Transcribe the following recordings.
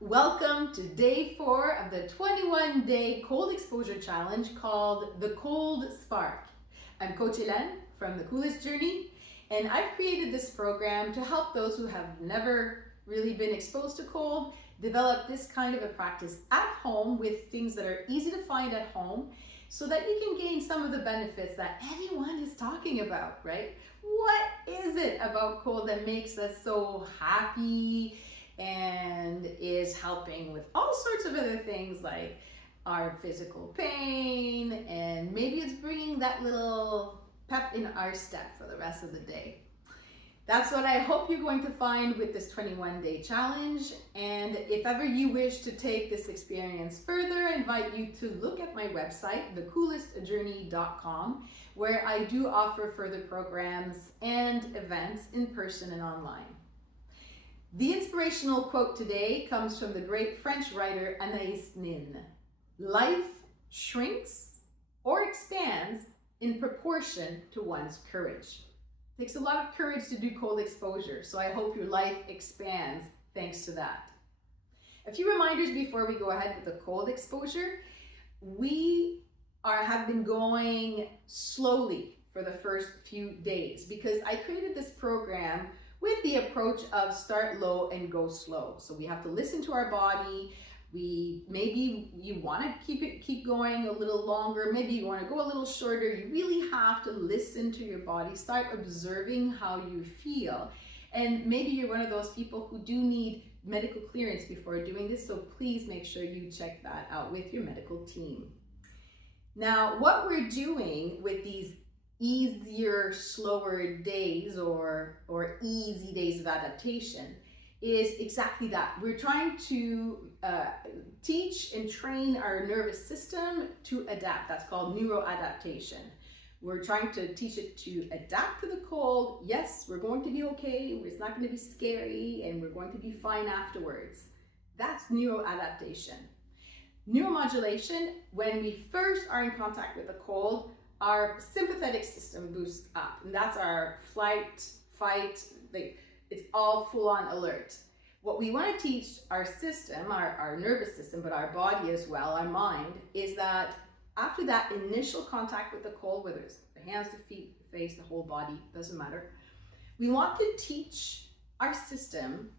Welcome to day 4 of the 21-day cold exposure challenge called the Cold Spark. I'm Coach Hélène from The Coolest Journey, and I've created this program to help those who have never really been exposed to cold develop this kind of a practice at home with things that are easy to find at home so that you can gain some of the benefits that everyone is talking about, right? What is it about cold that makes us so happy and is helping with all sorts of other things like our physical pain, and maybe it's bringing that little pep in our step for the rest of the day. That's what I hope you're going to find with this 21-day challenge. And if ever you wish to take this experience further, I invite you to look at my website, thecoolestjourney.com, where I do offer further programs and events in person and online. The inspirational quote today comes from the great French writer Anaïs Nin. Life shrinks or expands in proportion to one's courage. It takes a lot of courage to do cold exposure, so I hope your life expands thanks to that. A few reminders before we go ahead with the cold exposure. We have been going slowly for the first few days because I created this program with the approach of start low and go slow. So we have to listen to our body. Maybe you want to keep going a little longer, maybe you want to go a little shorter. You really have to listen to your body, start observing how you feel. And maybe you're one of those people who do need medical clearance before doing this, so please make sure you check that out with your medical team. Now, what we're doing with these easier, slower days or easy days of adaptation is exactly that. We're trying to teach and train our nervous system to adapt. That's called neuroadaptation. We're trying to teach it to adapt to the cold. Yes, we're going to be okay. It's not going to be scary, and we're going to be fine afterwards. That's neuroadaptation. Neuromodulation, when we first are in contact with the cold, our sympathetic system boosts up, and that's our flight, fight, it's all full on alert. What we want to teach our system, our nervous system, but our body as well, our mind, is that after that initial contact with the cold, whether it's the hands, the feet, the face, the whole body, doesn't matter, we want to teach our system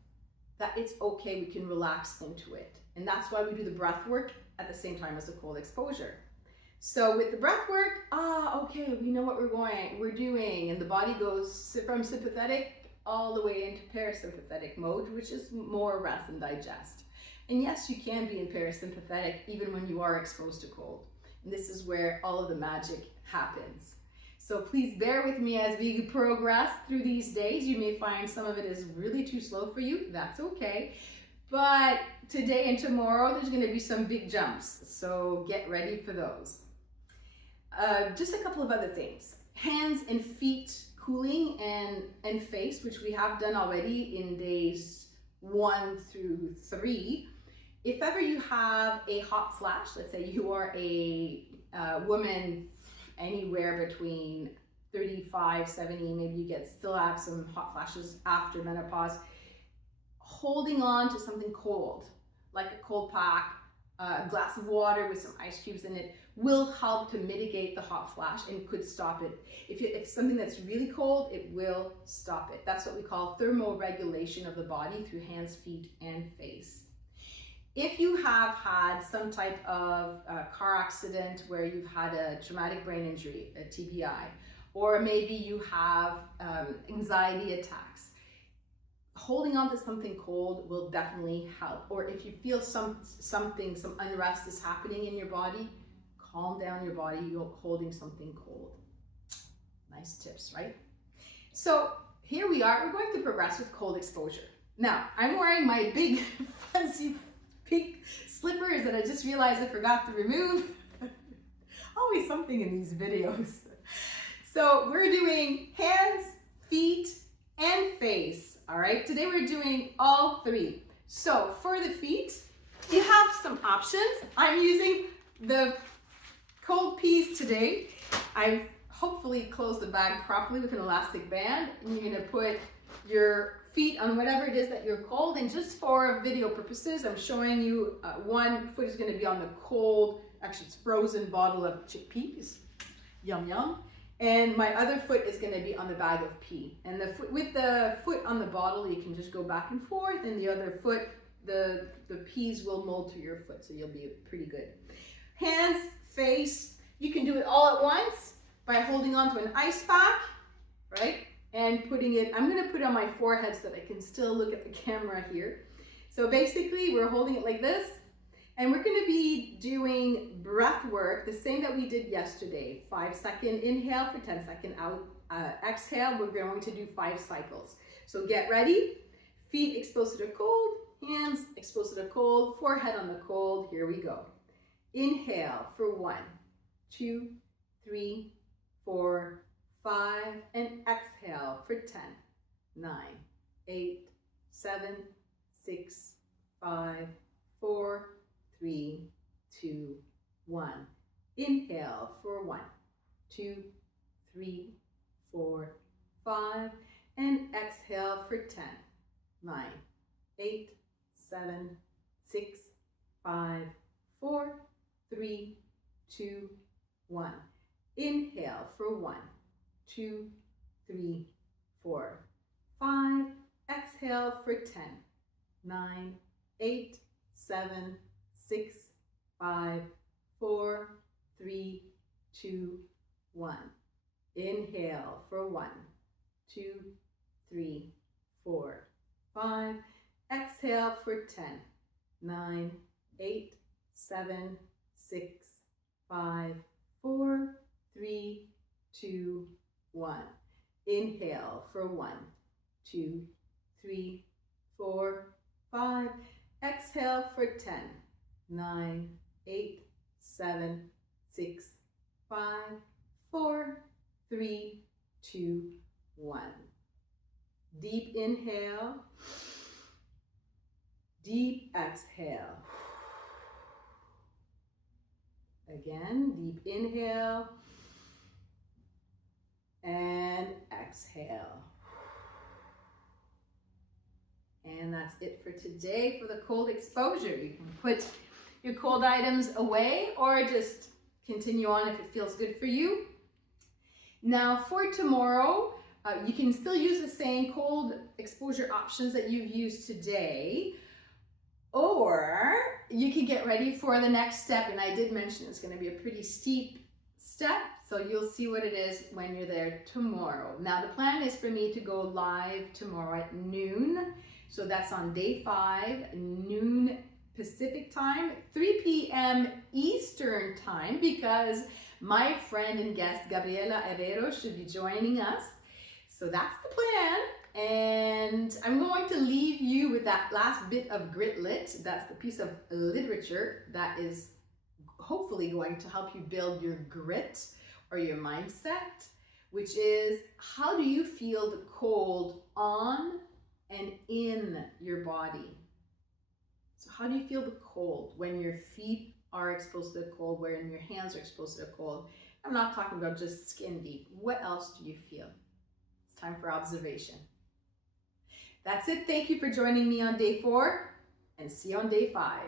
that it's okay, we can relax into it. And that's why we do the breath work at the same time as the cold exposure. So with the breath work, okay, we know what we're doing, and the body goes from sympathetic all the way into parasympathetic mode, which is more rest and digest. And yes, you can be in parasympathetic even when you are exposed to cold. And this is where all of the magic happens. So please bear with me as we progress through these days. You may find some of it is really too slow for you. That's okay. But today and tomorrow, there's going to be some big jumps. So get ready for those. Just a couple of other things. Hands and feet cooling and face, which we have done already in days 1 through 3. If ever you have a hot flash, let's say you are a woman anywhere between 35, 70, maybe you still have some hot flashes after menopause, holding on to something cold, like a cold pack, a glass of water with some ice cubes in it, will help to mitigate the hot flash and could stop it. If it's something that's really cold, it will stop it. That's what we call thermoregulation of the body through hands, feet, and face. If you have had some type of car accident where you've had a traumatic brain injury, a TBI, or maybe you have anxiety attacks, holding on to something cold will definitely help. Or if you feel some unrest is happening in your body, calm down your body, you're holding something cold. Nice tips, right? So here we are, we're going to progress with cold exposure. Now, I'm wearing my big fancy pink slippers that I just realized I forgot to remove. Always something in these videos. So we're doing hands, feet, and face. All right, today we're doing all 3. So for the feet, you have some options. I'm using the cold peas today. I've hopefully closed the bag properly with an elastic band, and you're gonna put your feet on whatever it is that you're cold. And just for video purposes, I'm showing you one foot is going to be on the cold, actually it's frozen bottle of chickpeas. Yum, yum. And my other foot is going to be on the bag of pea. And with the foot on the bottle, you can just go back and forth, and the other foot, the peas will mold to your foot, so you'll be pretty good. Hands, face, you can do it all at once by holding on to an ice pack, right? And putting it, I'm going to put it on my forehead so that I can still look at the camera here. So basically, we're holding it like this. And we're going to be doing breath work, the same that we did yesterday. 5-second inhale for 10-second out, exhale. We're going to do 5 cycles. So get ready. Feet exposed to the cold, hands exposed to the cold, forehead on the cold. Here we go. Inhale for 1, 2, 3, 4, 5, and exhale for 10, 9, 8, 7, 6, 5, 4, 3, 2, 1. Inhale for 1, 2, 3, 4, 5, and exhale for 10, 9, 8, 7, 6, 5, 4, 3, 2, 1. Inhale for 1, 2, 3, 4, 5. Exhale for 10, 9, 8, 7, 6, 5, 4, 3, 2, 1. Inhale for 1, 2, 3, 4, 5. Exhale for 10, 9, 8, 7, 6, 5, 4, 3, 2, 1. Inhale for 1, 2, 3, 4, 5. Exhale for 10, 9, 8, 7, 6, 5, 4, 3, 2, 1. Deep inhale, deep exhale. Again, deep inhale and exhale. And that's it for today for the cold exposure. You can put your cold items away or just continue on if it feels good for you. Now for tomorrow, you can still use the same cold exposure options that you've used today, or you can get ready for the next step. And I did mention it's going to be a pretty steep step, so you'll see what it is when you're there tomorrow. Now the plan is for me to go live tomorrow at noon. So that's on day 5, noon Pacific time, 3 p.m. Eastern time, because my friend and guest Gabriela Herrero should be joining us. So that's the plan. And I'm going to leave you with that last bit of Grit Lit. That's the piece of literature that is hopefully going to help you build your grit or your mindset, which is, how do you feel the cold on and in your body? So how do you feel the cold when your feet are exposed to the cold, when your hands are exposed to the cold? I'm not talking about just skin deep. What else do you feel? It's time for observation. That's it. Thank you for joining me on day 4, and see you on day 5.